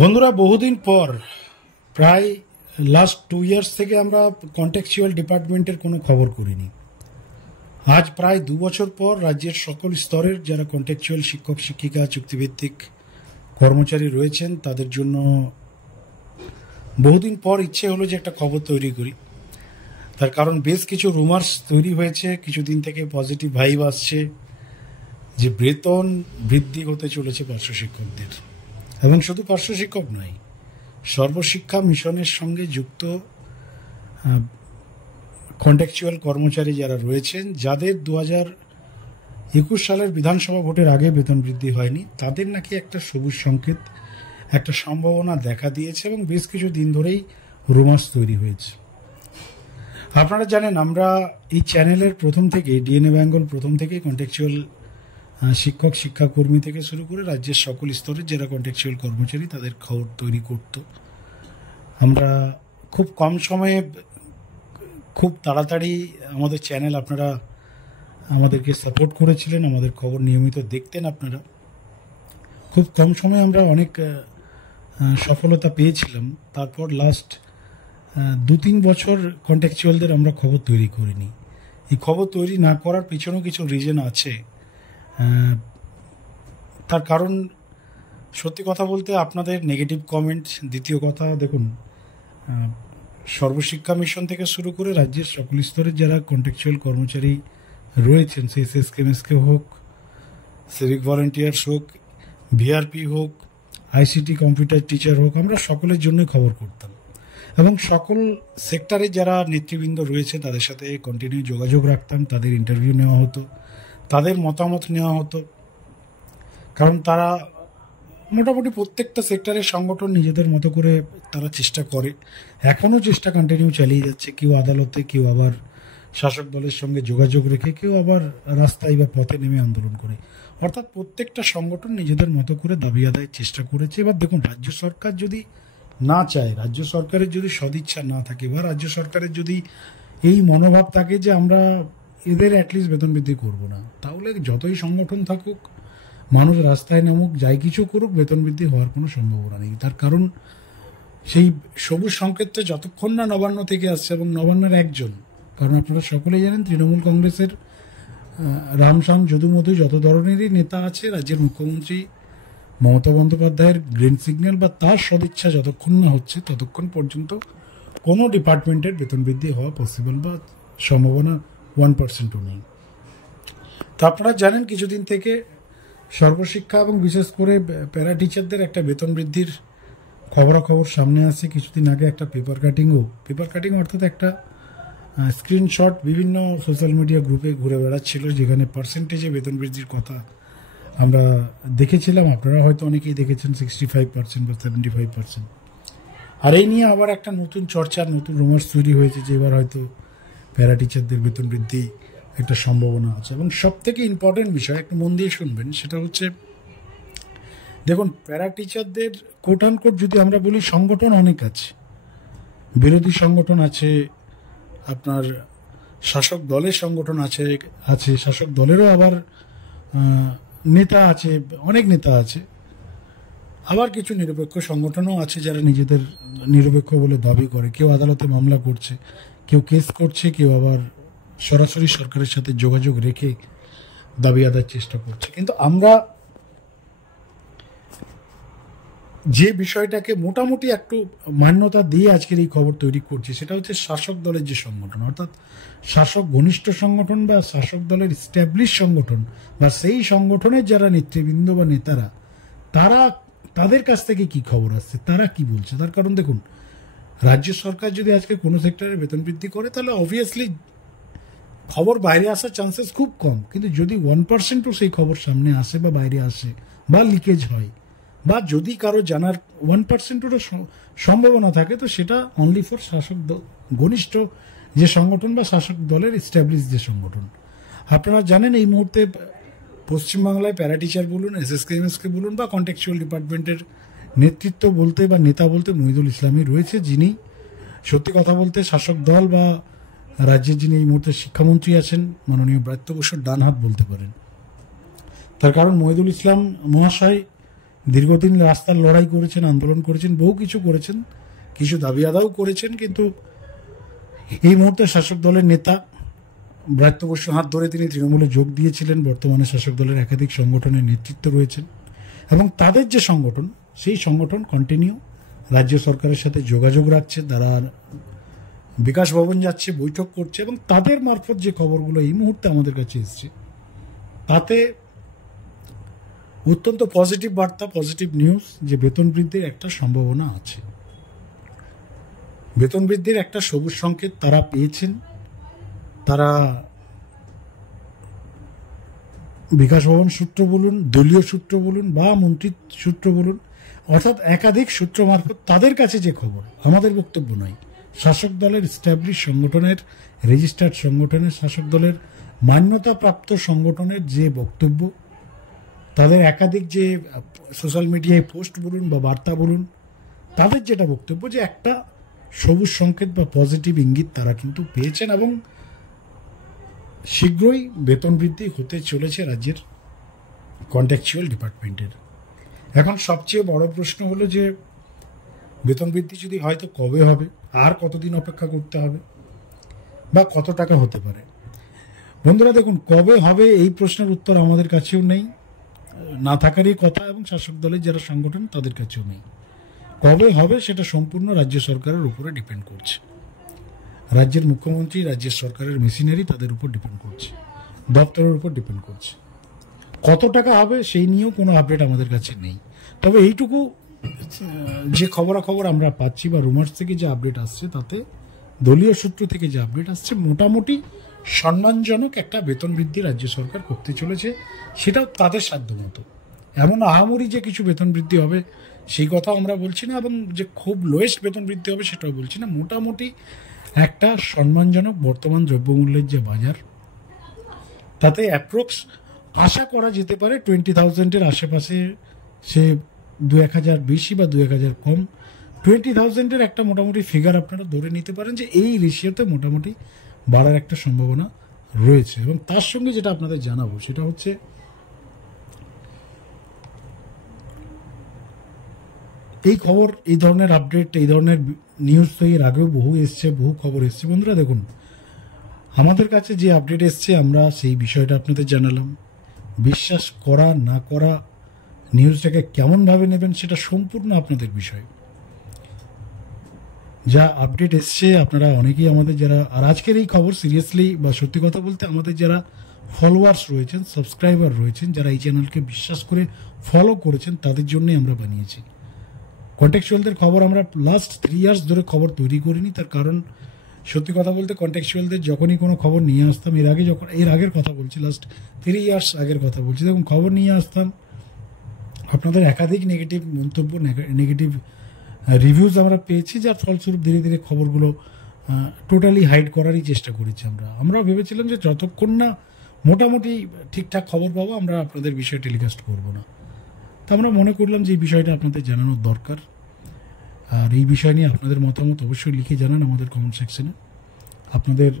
বন্ধুরা, বহুদিন পর প্রায় লাস্ট 2 ইয়ার্স থেকে আমরা কন্টেক্সচুয়াল ডিপার্টমেন্টের কোনো খবর করিনি। আজ প্রায় 2 বছর পর রাজ্যের সকল স্তরের যারা কন্টেক্সচুয়াল শিক্ষক শিক্ষিকা চুক্তিভিত্তিক কর্মচারী রয়েছেন তাদের জন্য বহুদিন পর ইচ্ছে হলো যে একটা খবর তৈরি করি। তার কারণ বেশ কিছু রুমার্স তৈরি হয়েছে, কিছুদিন থেকে পজিটিভ ভাইব আসছে যে বেতন বৃদ্ধি হতে চলেছে পার্শ্ব শিক্ষকদের, এবং শুধু পার্শ্ব শিক্ষক নয়, সর্বশিক্ষা মিশনের সঙ্গে যুক্ত কন্ট্রাকচুয়াল কর্মচারী যারা রয়েছেন, যাদের 2021 সালের বিধানসভা ভোটের আগে বেতন বৃদ্ধি হয়নি, তাদের নাকি একটা সবুজ সংকেত, একটা সম্ভাবনা দেখা দিয়েছে এবং বেশ কিছু দিন ধরেই রুমার্স তৈরি হয়েছে। আপনারা জানেন, আমরা এই চ্যানেলের প্রথম থেকে, ডিএনএ বেঙ্গল প্রথম থেকে কন্ট্রাকচুয়াল শিক্ষক শিক্ষাকর্মী থেকে শুরু করে রাজ্যের সকল স্তরের যারা কন্ট্রাকচুয়াল কর্মচারী তাদের খবর তৈরি করত। আমরা খুব কম সময়ে, খুব তাড়াতাড়ি আমাদের চ্যানেল, আপনারা আমাদেরকে সাপোর্ট করেছিলেন, আমাদের খবর নিয়মিত দেখতেন আপনারা। খুব কম সময়ে আমরা অনেক সফলতা পেয়েছিলাম। তারপর লাস্ট 2-3 বছর কন্ট্রাকচুয়ালদের আমরা খবর তৈরি করিনি। এই খবর তৈরি না করার পিছনেও কিছু রিজন আছে। তার কারণ, সত্যি কথা বলতে, আপনাদের নেগেটিভ কমেন্ট। দ্বিতীয় কথা, দেখুন, সর্বশিক্ষা মিশন থেকে শুরু করে রাজ্যের সকল স্তরের যারা কন্ট্রাকচুয়াল কর্মচারী রয়েছেন, সে এসএসকে হোক, সিভিক ভলেন্টিয়ার্স হোক, ভিআরপি হোক, আইসিটি কম্পিউটার টিচার হোক, আমরা সকলের জন্যই খবর করতাম এবং সকল সেক্টরে যারা নেতৃবৃন্দ রয়েছে তাদের সাথে কন্টিনিউ যোগাযোগ রাখতাম। তাদের ইন্টারভিউ নেওয়া হতো, তাদের মতামত নেওয়া হতো, কারণ তারা মোটামুটি প্রত্যেকটা সেক্টরের সংগঠন নিজেদের মতো করে তারা চেষ্টা করে, এখনও চেষ্টা কন্টিনিউ চালিয়ে যাচ্ছে। কেউ আদালতে, কেউ আবার শাসক দলের সঙ্গে যোগাযোগ রেখে, কেউ আবার রাস্তায় বা পথে নেমে আন্দোলন করে। অর্থাৎ প্রত্যেকটা সংগঠন নিজেদের মতো করে দাবি আদায়ের চেষ্টা করেছে। এবার দেখুন, রাজ্য সরকার যদি না চায়, রাজ্য সরকারের যদি সদিচ্ছা না থাকে, বা রাজ্য সরকারের যদি এই মনোভাব থাকে যে আমরা এদের অ্যাটলিস্ট বেতন বৃদ্ধি করবো না, তাহলে যতই সংগঠন থাকুক, মানুষ রাস্তায় নামুক, যাই কিছু করুক, বেতন বৃদ্ধি হওয়ার কোনো সম্ভাবনা নেই। তার কারণ, সেই সবুজ সংকেতটা যতক্ষণ না নবান্ন থেকে আসছে, এবং নবান্নের একজন, কারণ আপনারা সকলেই জানেন তৃণমূল কংগ্রেসের রামশ্যাম যদুমধু যত ধরনেরই নেতা আছে, রাজ্যের মুখ্যমন্ত্রী মমতা বন্দ্যোপাধ্যায়ের গ্রিন সিগন্যাল বা তার সদিচ্ছা যতক্ষণ না হচ্ছে, ততক্ষণ পর্যন্ত কোনো ডিপার্টমেন্টের বেতন বৃদ্ধি হওয়া পসিবল বা সম্ভাবনা 1%ও নেই। তো আপনারা জানেন, কিছুদিন থেকে সর্বশিক্ষা এবং বিশেষ করে প্যারা টিচারদের একটা বেতন বৃদ্ধির খবরাখবর সামনে আসে। কিছুদিন আগে একটা পেপার কাটিং অর্থাৎ একটা স্ক্রিনশট বিভিন্ন সোশ্যাল মিডিয়া গ্রুপে ঘুরে বেড়াচ্ছিল, যেখানে পার্সেন্টেজে বেতন বৃদ্ধির কথা আমরা দেখেছিলাম। আপনারা হয়তো অনেকেই দেখেছেন 65% বা 75%। আর এই নিয়ে আবার একটা নতুন চর্চা, নতুন রুমার্স তৈরি হয়েছে যে এবার হয়তো প্যারা টিচারদের বেতন বৃদ্ধি একটা সম্ভাবনা আছে। এবং সব থেকে ইম্পর্টেন্ট বিষয়, একটু মন দিয়ে শুনবেন, সেটা হচ্ছে, দেখুন, প্যারা টিচারদের কোট অ্যান্ড কোট যদি আমরা বলি, সংগঠন অনেক আছে, বিরোধী সংগঠন আছে, আপনার শাসক দলের সংগঠন আছে, শাসক দলেরও আবার নেতা আছে, অনেক নেতা আছে, আবার কিছু নিরপেক্ষ সংগঠনও আছে যারা নিজেদের নিরপেক্ষ বলে দাবি করে। কেউ আদালতে মামলা করছে, কেউ কেস করছে, কেউ আবার সরাসরি সরকারের সাথে যোগাযোগ রেখে দাবি আদায়ের চেষ্টা করছে। কিন্তু আমরা যে বিষয়টাকে মোটামুটি একটু মান্যতা দিয়ে আজকের এই খবর তৈরি করছি, সেটা হচ্ছে শাসক দলের যে সংগঠন, অর্থাৎ শাসক ঘনিষ্ঠ সংগঠন বা শাসক দলের স্ট্যাবলিশ সংগঠন, বা সেই সংগঠনের যারা নেতৃবৃন্দ বা নেতারা, তাদের কাছ থেকে কি খবর আসছে, তারা কি বলছে। তার কারণ, দেখুন, রাজ্য সরকার যদি আজকে কোনো সেক্টরে বেতন বৃদ্ধি করে, তাহলে অবভিয়াসলি খবর বাইরে আসার চান্সেস খুব কম। কিন্তু যদি 1%ও সেই খবর সামনে আসে বা বাইরে আসে বা লিকেজ হয়, বা যদি কারো জানার 1%এরও সম্ভাবনা থাকে, তো সেটা অনলি ফর শাসক দল ঘনিষ্ঠ যে সংগঠন বা শাসক দলের এস্টাবলিশ যে সংগঠন। আপনারা জানেন, এই মুহূর্তে পশ্চিমবাংলায় প্যারা টিচার বলুন, এসএসকে বলুন, বা কন্ট্রাকচুয়াল ডিপার্টমেন্টের নেতৃত্ব বলতে বা নেতা বলতে মহিদুল ইসলামই রয়েছে, যিনি সত্যি কথা বলতে শাসক দল বা রাজ্যের যিনি এই মুহূর্তে শিক্ষামন্ত্রী আছেন, মাননীয় ব্রাত্য বসুর ডান হাত বলতে পারেন। তার কারণ, মহিদুল ইসলাম মহাশয় দীর্ঘদিন রাস্তার লড়াই করেছেন, আন্দোলন করেছেন, বহু কিছু করেছেন, কিছু দাবি আদাও করেছেন, কিন্তু এই মুহূর্তে শাসক দলের নেতা ব্রাত্য বসু হাত ধরে তিনি তৃণমূলে যোগ দিয়েছিলেন। বর্তমানে শাসক দলের একাধিক সংগঠনের নেতৃত্ব রয়েছেন এবং তাদের যে সংগঠন, সেই সংগঠন কন্টিনিউ রাজ্য সরকারের সাথে যোগাযোগ রাখছে, তারা বিকাশ ভবন যাচ্ছে, বৈঠক করছে এবং তাদের মারফত যে খবরগুলো এই মুহূর্তে আমাদের কাছে এসছে তাতে অত্যন্ত পজিটিভ বার্তা, পজিটিভ নিউজ যে বেতন বৃদ্ধির একটা সম্ভাবনা আছে। বেতন বৃদ্ধির একটা সবুজ সংকেত তারা পেয়েছেন। তারা বিকাশ ভবন সূত্র বলুন, দলীয় সূত্র বলুন বা মন্ত্রী সূত্র বলুন, অর্থাৎ একাধিক সূত্র মারফত তাদের কাছে যে খবর, আমাদের বক্তব্য নয়, শাসক দলের স্ট্যাবলিশ সংগঠনের, রেজিস্টার্ড সংগঠনের, শাসক দলের মান্যতাপ্রাপ্ত সংগঠনের যে বক্তব্য, তাদের একাধিক যে সোশ্যাল মিডিয়ায় পোস্ট বলুন বা বার্তা বলুন, তাদের যেটা বক্তব্য যে একটা সবুজ সংকেত বা পজিটিভ ইঙ্গিত তারা কিন্তু পেয়েছেন এবং শীঘ্রই বেতন বৃদ্ধি হতে চলেছে রাজ্যের কন্ট্রাকচুয়াল ডিপার্টমেন্টের। এখন সবচেয়ে বড় প্রশ্ন হলো যে বেতন বৃদ্ধি যদি হয়তো কবে হবে, আর কতদিন অপেক্ষা করতে হবে বা কত টাকা হতে পারে। বন্ধুরা দেখুন, কবে হবে এই প্রশ্নের উত্তর আমাদের কাছেও নেই, না থাকারই কথা, এবং শাসক দলের যারা সংগঠন তাদের কাছেও নেই। কবে হবে সেটা সম্পূর্ণ রাজ্য সরকারের উপরে ডিপেন্ড করছে। রাজ্যের মুখ্যমন্ত্রী, রাজ্যের সরকারের মেশিনারি তাদের উপর ডিপেন্ড করছে, দপ্তরের উপর ডিপেন্ড করছে। কত টাকা হবে সেই নিয়েও কোনো আপডেট আমাদের কাছে নেই। তবে এইটুকু যে খবরাখবর আমরা পাচ্ছি বা রুমার্স থেকে যে আপডেট আসছে, তাতে দলীয় সূত্র থেকে যে আপডেট আসছে, মোটামুটি সম্মানজনক একটা বেতন বৃদ্ধি রাজ্য সরকার করতে চলেছে, সেটাও তাদের সাধ্য মতো। এমন আহামরি যে কিছু বেতন বৃদ্ধি হবে সেই কথা আমরা বলছি না, এবং যে খুব লোয়েস্ট বেতন বৃদ্ধি হবে সেটাও বলছি না। মোটামুটি একটা সম্মানজনক বর্তমান দ্রব্যমূল্যের যে বাজার, তাতে অ্যাপ্রক্স আশা করা যেতে পারে 20,000-এর আশেপাশে, সে 2-1,000 বেশি বা 2-1,000 কম, 20,000-এর একটা মোটামুটি ফিগার আপনারা ধরে নিতে পারেন যে এই রেশিওতে মোটামুটি বাড়ার একটা সম্ভাবনা রয়েছে। এবং তার সঙ্গে যেটা আপনাদের জানাবো সেটা হচ্ছে এই খবর, এই ধরনের আপডেট, এই ধরনের নিউজ তো এর আগেও বহু এসছে, বহু খবর এসছে। বন্ধুরা দেখুন, আমাদের কাছে যে আপডেট এসছে আমরা সেই বিষয়টা আপনাদের জানালাম। বিশ্বাস করা না করা, নিউজটাকে কেমনভাবে নেবেন সেটা সম্পূর্ণ আপনাদের বিষয়। যা আপডেট এসছে আপনারা অনেকেই আমাদের যারা, আর আজকের এই খবর সিরিয়াসলি বা সত্যি কথা বলতে আমাদের যারা ফলোয়ার্স রয়েছেন, সাবস্ক্রাইবার রয়েছেন, যারা এই চ্যানেলকে বিশ্বাস করে ফলো করেছেন, তাদের জন্যই আমরা বানিয়েছি। কন্টেক্সচুয়ালদের খবর আমরা লাস্ট 3 ইয়ার্স ধরে খবর তৈরি করিনি। তার কারণ সত্যি কথা বলতে কন্টেক্সচুয়ালদের যখনই কোনো খবর নিয়ে আসতাম, এর আগের কথা বলছি, লাস্ট 3 ইয়ার্স আগের কথা বলছি, দেখুন খবর নিয়ে আসতাম, আপনাদের একাধিক নেগেটিভ মন্তব্য, নেগেটিভ রিভিউজ আমরা পেয়েছি, যার ফলস্বরূপ ধীরে ধীরে খবরগুলো টোটালি হাইড করারই চেষ্টা করেছি। আমরা ভেবেছিলাম যে যতক্ষণ না মোটামুটি ঠিকঠাক খবর পাবো আমরা আপনাদের বিষয়ে টেলিকাস্ট করবো না। তো আমরা মনে করলাম যে এই বিষয়টা আপনাদের জানানোর দরকার। আর এই বিষয় নিয়ে আপনাদের মতামত অবশ্যই লিখে জানান আমাদের কমেন্ট সেকশনে। আপনাদের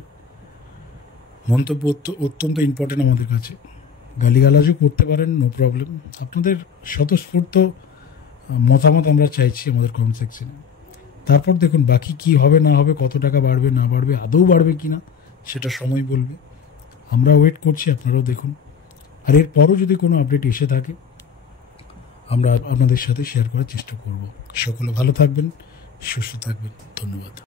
মন্তব্য অত্যন্ত ইম্পর্টেন্ট আমাদের কাছে। গালিগালাজও করতে পারেন, নো প্রবলেম। আপনাদের স্বতঃস্ফূর্ত মতামত আমরা চাইছি আমাদের কমেন্ট সেকশনে। তারপর দেখুন বাকি কি হবে না হবে, কত টাকা বাড়বে না বাড়বে, আদৌ বাড়বে কিনা সেটা সময় বলবে। আমরা ওয়েট করছি, আপনারাও দেখুন। আর এরপরও যদি কোনো আপডেট এসে থাকে আমরা আপনাদের সাথে শেয়ার করার চেষ্টা করব। সকলে ভালো থাকবেন, সুস্থ থাকবেন। ধন্যবাদ।